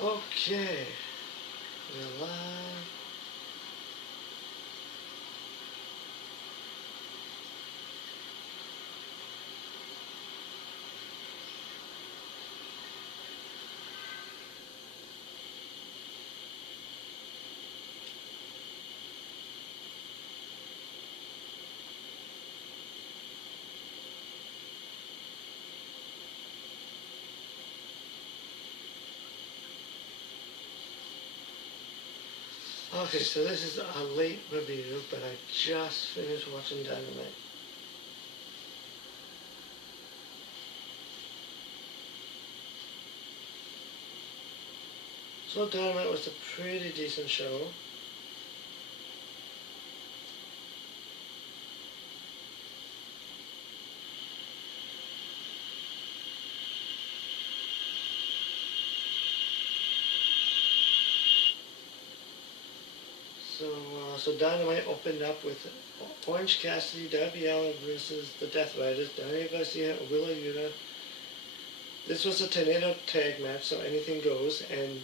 Okay, we're live. Okay, so this is a late review, but I just finished watching Dynamite. So Dynamite was a pretty decent show. So Dynamite opened up with Orange Cassidy, Darby Allin versus the Death Riders, Daniel Garcia, and Willa Yuta. This was a tornado tag match, so anything goes, and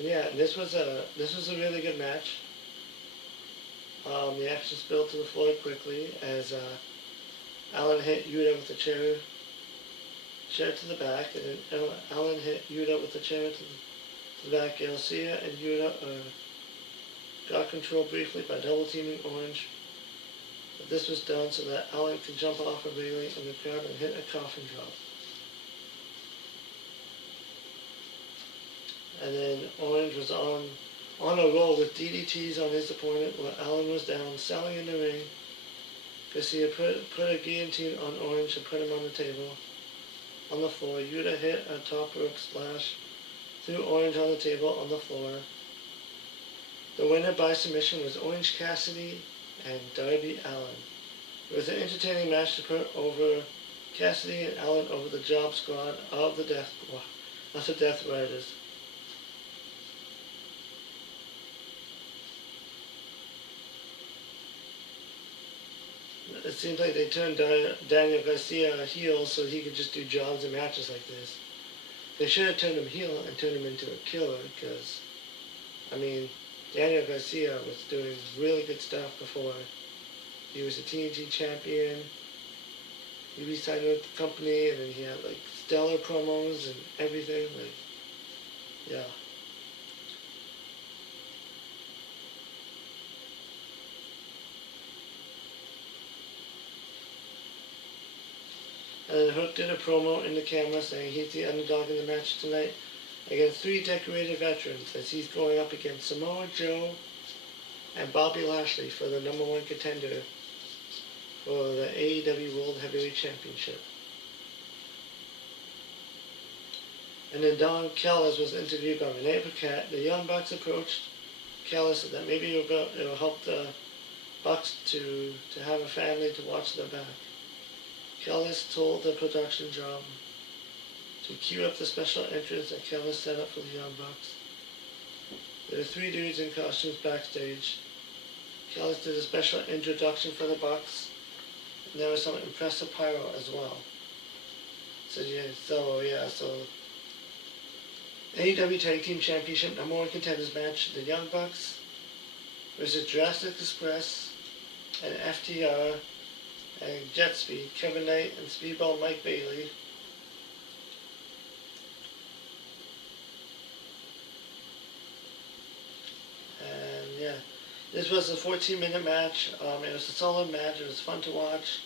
yeah, this was a really good match. The action spilled to the floor quickly as Allin hit Yuta with a chair to the back, and then Allin hit Yuta with the chair to the back. Garcia and Yuta got control briefly by double teaming Orange, but this was done so that Allin could jump off of Bailey in the crowd and hit a coffin drop. And then Orange was on a roll with DDTs on his opponent while Allin was down, selling in the ring. Garcia put a guillotine on Orange and put him on the table. On the floor, Yuta hit a top rope splash, threw Orange on the table on the floor. The winner by submission was Orange Cassidy and Darby Allin. It was an entertaining match to put over Cassidy and Allin over the job squad of the Death Riders. It seems like they turned Daniel Garcia heel so he could just do jobs and matches like this. They should have turned him heel and turned him into a killer because, I mean, Daniel Garcia was doing really good stuff before. He was a TNT champion. He re-signed with the company and then he had like stellar promos and everything. Like, yeah. And then Hook did a promo in the camera saying he's the underdog in the match tonight against three decorated veterans as he's going up against Samoa Joe and Bobby Lashley for the number one contender for the AEW World Heavyweight Championship. And then Don Callis was interviewed by Renee Paquette. The Young Bucks approached Callis said that maybe it'll help the Bucks to have a family to watch their back. Callis told the production job to cue up the special entrance that Callis set up for the Young Bucks. There were three dudes in costumes backstage. Callis did a special introduction for the Bucks, and there was some impressive pyro as well. So AEW Tag Team Championship number one contenders match: the Young Bucks versus Jurassic Express and FTR and Jet Speed, Kevin Knight and Speedball Mike Bailey. And yeah, this was a 14-minute match. It was a solid match. It was fun to watch.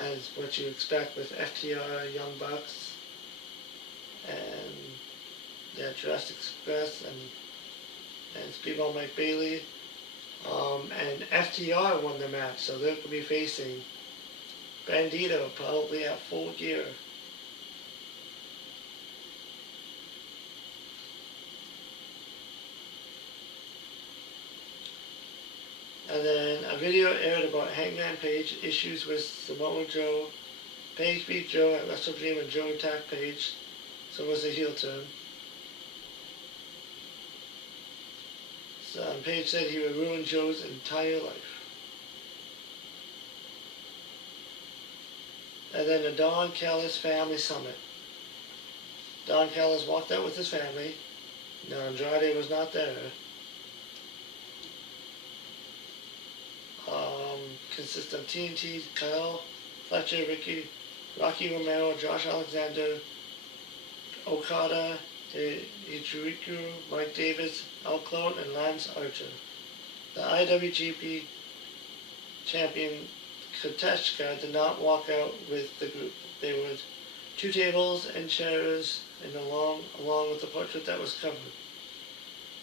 As what you expect with FTR, Young Bucks, and yeah, Jurassic Express and Speedball Mike Bailey. And FTR won the match, so they're going to be facing Bandito probably at Full Gear. And then a video aired about Hangman Page issues with Samoa Joe. Page beat Joe at Wrestle Dream and Joe attacked Page, so it was a heel turn. So Page said he would ruin Joe's entire life. And then the Don Callis Family Summit. Don Callis walked out with his family. Now Andrade was not there. Consists of TNT, Kyle, Fletcher, Rocky Romero, Josh Alexander, Okada, Ichiriku, Mike Davis, Al Clone, and Lance Archer. The IWGP champion Kateshka did not walk out with the group. There were 2 tables and chairs and along with the portrait that was covered.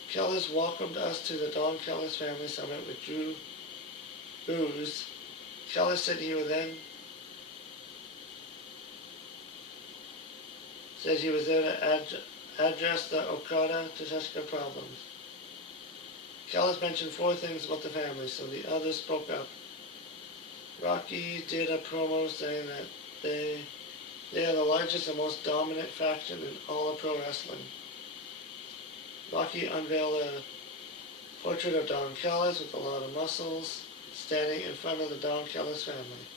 Callis welcomed us to the Don Callis Family Summit with Drew Booze. Callis said he was there to address the Okada-Takeshita problems. Callis mentioned 4 things about the family, so the others spoke up. Rocky did a promo saying that they are the largest and most dominant faction in all of pro wrestling. Rocky unveiled a portrait of Don Callis with a lot of muscles, standing in front of the Don Callis family.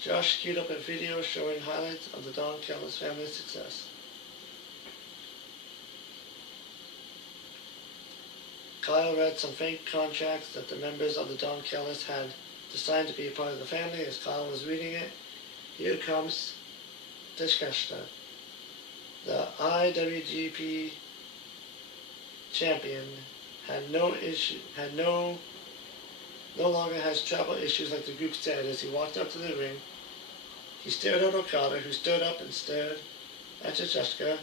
Josh queued up a video showing highlights of the Don Callis family's success. Kyle read some fake contracts that the members of the Don Callis had to sign to be a part of the family. As Kyle was reading it, here comes Takeshita. The IWGP champion no longer has travel issues like the group said. As he walked up to the ring, he stared at Okada, who stood up and stared at Takeshita.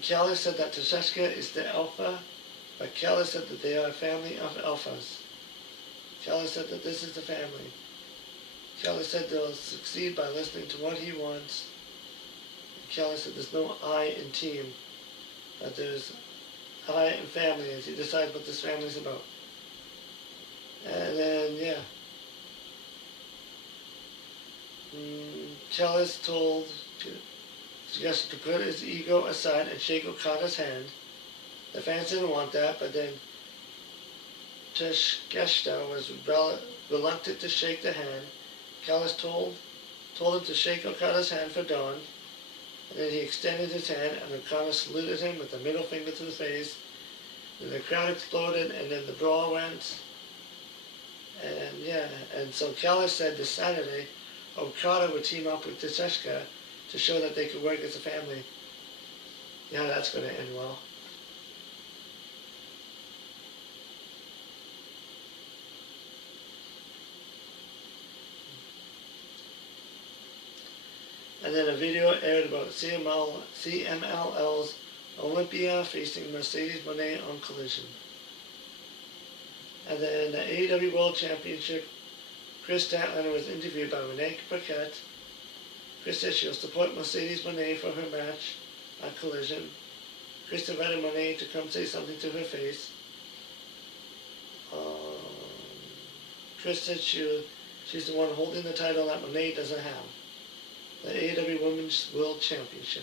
Callis said that Takeshita is the alpha, but Callis said that they are a family of alphas. Callis said that this is the family. Callis said they'll succeed by listening to what he wants. Callis said there's no I in team, but there's I in family as he decides what this family's about. And then, Callis suggested to put his ego aside and shake Okada's hand. The fans didn't want that, but then Takeshita was reluctant to shake the hand. Callis told him to shake Okada's hand for Don, and then he extended his hand, and Okada saluted him with a middle finger to the face. And the crowd exploded, and then the brawl went. And so Callis said this Saturday, Okada would team up with Takeshita to show that they could work as a family. Yeah, that's going to end well. And then a video aired about CMLL's Olympia facing Mercedes Moné on Collision. And then the AEW World Championship, Chris Statlander was interviewed by Renee Paquette. Chris said she'll support Mercedes Moné for her match at Collision. Chris invited Moné to come say something to her face. Chris said she's the one holding the title that Moné doesn't have. The AEW Women's World Championship.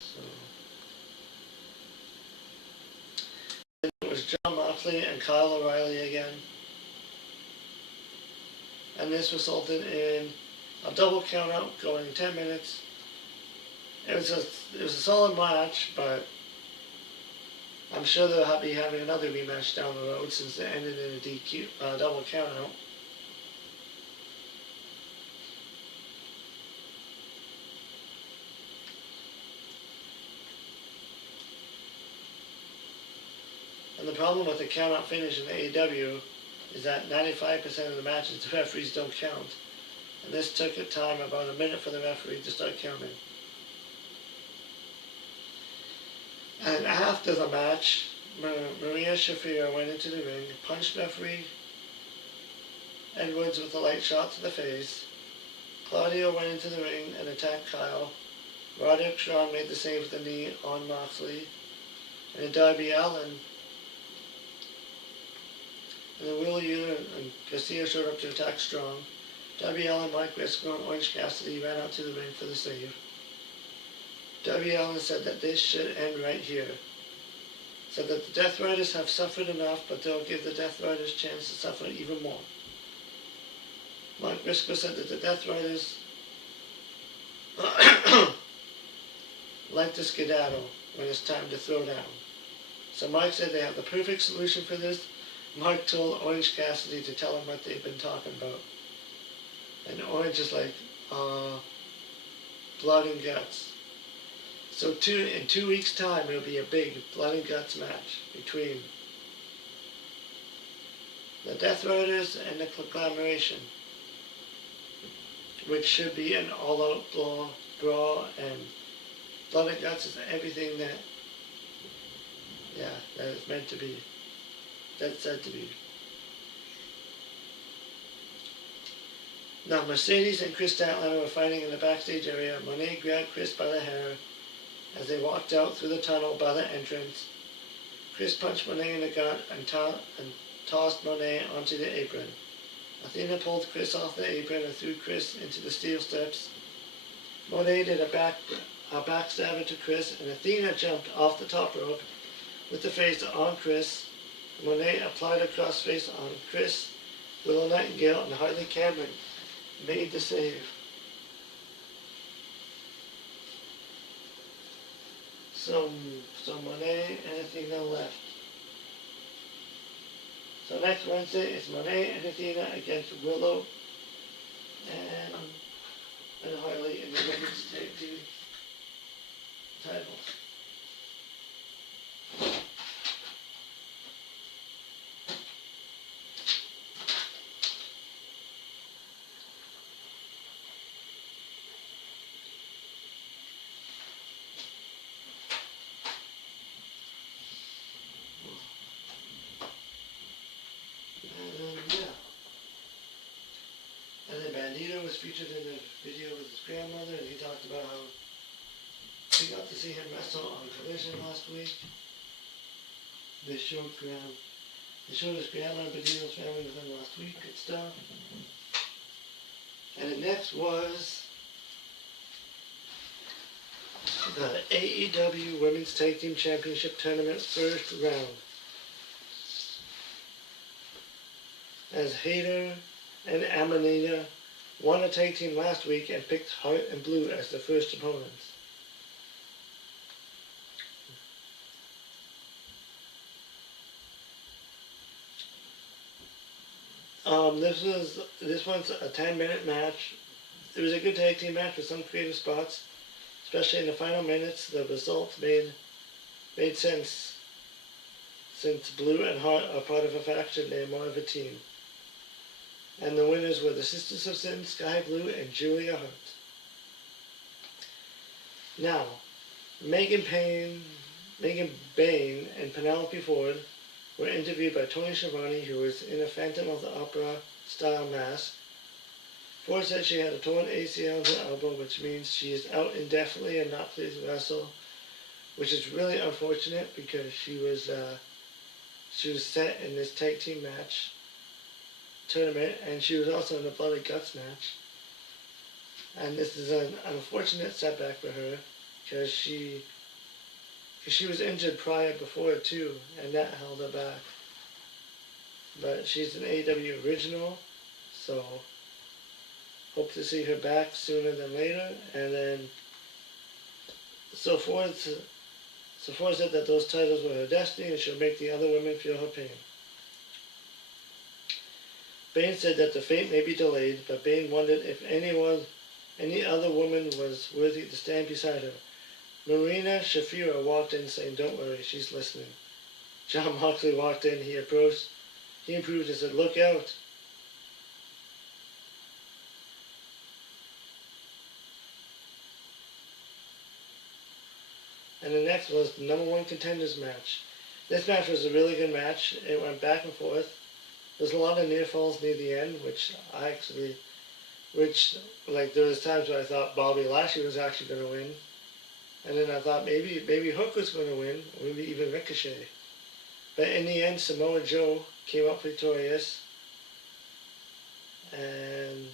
So, it was John Moxley and Kyle O'Reilly again. And this resulted in a double countout going 10 minutes. It was a solid match, but I'm sure they'll be having another rematch down the road since it ended in a DQ, double countout. And the problem with the count-out finish in the AEW is that 95% of the matches the referees don't count. And this took a time, about a minute for the referee to start counting. And after the match, Maria Shafir went into the ring, punched referee Edwards with a light shot to the face. Claudio went into the ring and attacked Kyle. Roderick Strong made the save with a knee on Moxley. And Darby Allin and then Will Yu and Garcia showed up to attack Strong. Darby Allin, Mike Briscoe, and Orange Cassidy ran out to the ring for the save. Darby Allin said that this should end right here. Said that the Death Riders have suffered enough, but they'll give the Death Riders a chance to suffer even more. Mark Briscoe said that the Death Riders like to skedaddle when it's time to throw down. So Mark said they have the perfect solution for this. Mark told Orange Cassidy to tell him what they've been talking about. And Orange is like, blood and guts. So in 2 weeks' time, it'll be a big blood and guts match between the Death Riders and the Conglomeration, which should be an all-out brawl, and blood and guts is everything that, that is meant to be. That's said to be. Now, Mercedes and Chris Statlander were fighting in the backstage area. Monet grabbed Chris by the hair as they walked out through the tunnel by the entrance. Chris punched Monet in the gut and tossed Monet onto the apron. Athena pulled Chris off the apron and threw Chris into the steel steps. Monet did a backstabber to Chris, and Athena jumped off the top rope with the face on Chris. Monet applied a crossface on Chris. Willow Nightingale and Harley Cameron made the save. So Monet and Athena left. So next Wednesday it's Monet and Athena against Willow and Harley in the women's tag team titles. And then Bandito was featured in a video with his grandmother, and he talked about how he got to see him wrestle on Collision last week. They showed his grandma and Bandito's family with him last week and stuff. And the next was the AEW Women's Tag Team Championship Tournament first round, as Hayter and Amanita won a tag team last week and picked Heart and Blue as the first opponents. This one's a 10-minute match. It was a good tag team match with some creative spots, especially in the final minutes. The results made sense, since Blue and Heart are part of a faction. They're more of a team. And the winners were the Sisters of Sin, Sky Blue, and Julia Hart. Now, Megan Bain, and Penelope Ford were interviewed by Tony Schiavone, who was in a Phantom of the Opera-style mask. Ford said she had a torn ACL in her elbow, which means she is out indefinitely and not pleased to wrestle, which is really unfortunate because she was set in this tag team match tournament, and she was also in the Blood and Guts match. And this is an unfortunate setback for her because she was injured before too, and that held her back. But she's an AEW original, so hope to see her back sooner than later. And then so Ford said that those titles were her destiny and she'll make the other women feel her pain. Bain said that the fate may be delayed, but Bain wondered if any other woman was worthy to stand beside her. Marina Shafira walked in saying, "Don't worry, she's listening." John Moxley walked in, he improved and said, "Look out." And the next was the number one contenders match. This match was a really good match. It went back and forth. There's a lot of near falls near the end, there was times where I thought Bobby Lashley was actually going to win. And then I thought maybe Hook was going to win, or maybe even Ricochet. But in the end, Samoa Joe came up victorious. And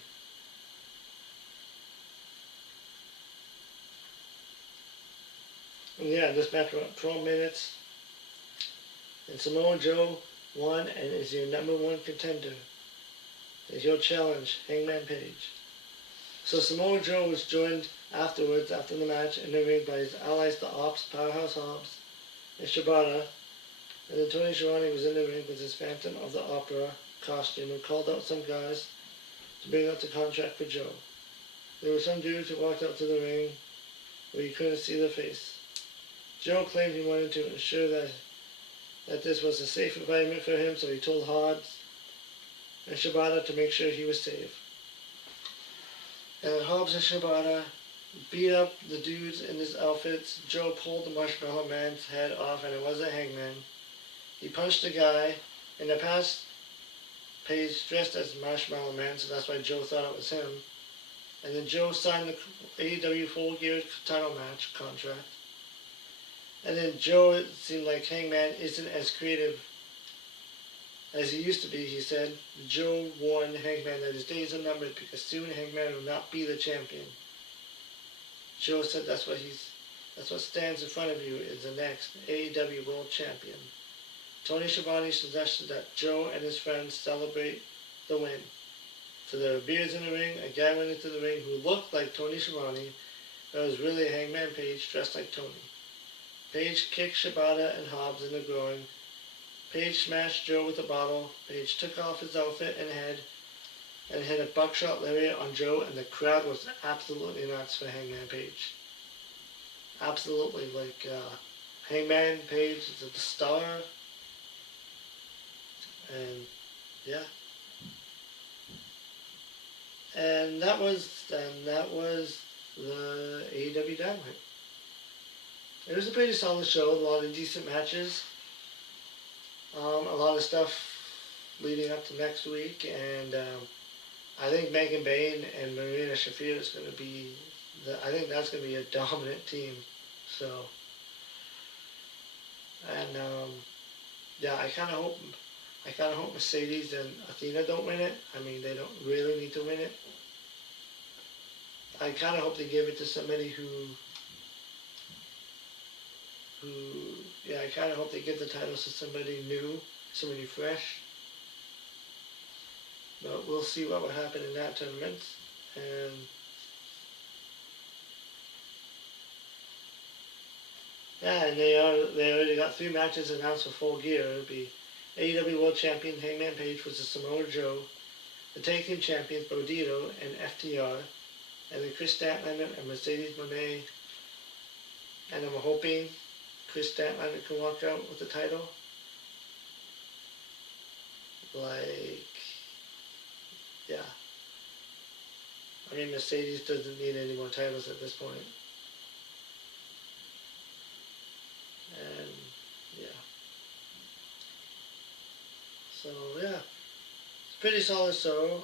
yeah, this match went 12 minutes. And Samoa Joe won and is your number one contender. that he'll challenge Hangman Page. So Samoa Joe was joined afterwards, after the match, in the ring by his allies, the Ops, Powerhouse Hobbs, and Shibata. And then Tony Schiavone was in the ring with his Phantom of the Opera costume and called out some guys to bring out the contract for Joe. There were some dudes who walked out to the ring where you couldn't see their face. Joe claimed he wanted to ensure that this was a safe environment for him, so he told Hobbs and Shibata to make sure he was safe. And Hobbs and Shibata beat up the dudes in his outfits. Joe pulled the Marshmallow Man's head off, and it wasn't Hangman. He punched a guy. In the past, Page dressed as Marshmallow Man, so that's why Joe thought it was him. And then Joe signed the AEW Full Gear title match contract. And then Joe, it seemed like Hangman isn't as creative as he used to be, he said. Joe warned Hangman that his days are numbered because soon Hangman will not be the champion. Joe said that's what stands in front of you is the next AEW World Champion. Tony Schiavone suggested that Joe and his friends celebrate the win. So there were beers in the ring. A guy went into the ring who looked like Tony Schiavone, but was really Hangman Page dressed like Tony. Page kicked Shibata and Hobbs in the groin. Page smashed Joe with a bottle. Page took off his outfit and head and hit a buckshot lariat on Joe, and the crowd was absolutely nuts for Hangman Page. Absolutely, like Hangman Page is the star, and yeah. And that was the AEW Dynamite. It was a pretty solid show, a lot of decent matches, a lot of stuff leading up to next week, and I think Megan Bain and Marina Shafir is going to be, I think that's going to be a dominant team. So, and yeah, I kind of hope Mercedes and Athena don't win it. I mean, they don't really need to win it. I kind of hope they give it to somebody I kind of hope they give the titles to somebody new, somebody fresh. But we'll see what will happen in that tournament. And yeah, and they already got 3 matches announced for Full Gear. It'll be AEW World Champion Hangman Page versus Samoa Joe, the Tag Team Champions Bodito and FTR, and then Chris Statlander and Mercedes Moné. And I'm hoping Chris Statlander can walk out with the title. Like, yeah. I mean, Mercedes doesn't need any more titles at this point. And, yeah. So, yeah. It's pretty solid show.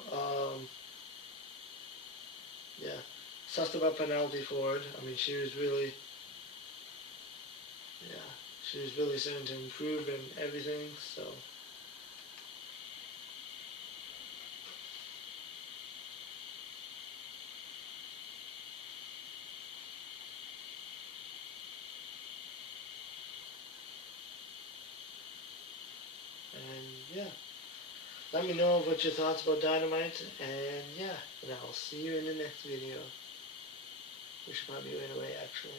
Yeah. Sussed about Penelope Ford. I mean, she was really starting to improve and everything, so. And yeah, let me know what your thoughts about Dynamite, and yeah, and I'll see you in the next video, which might be right away actually.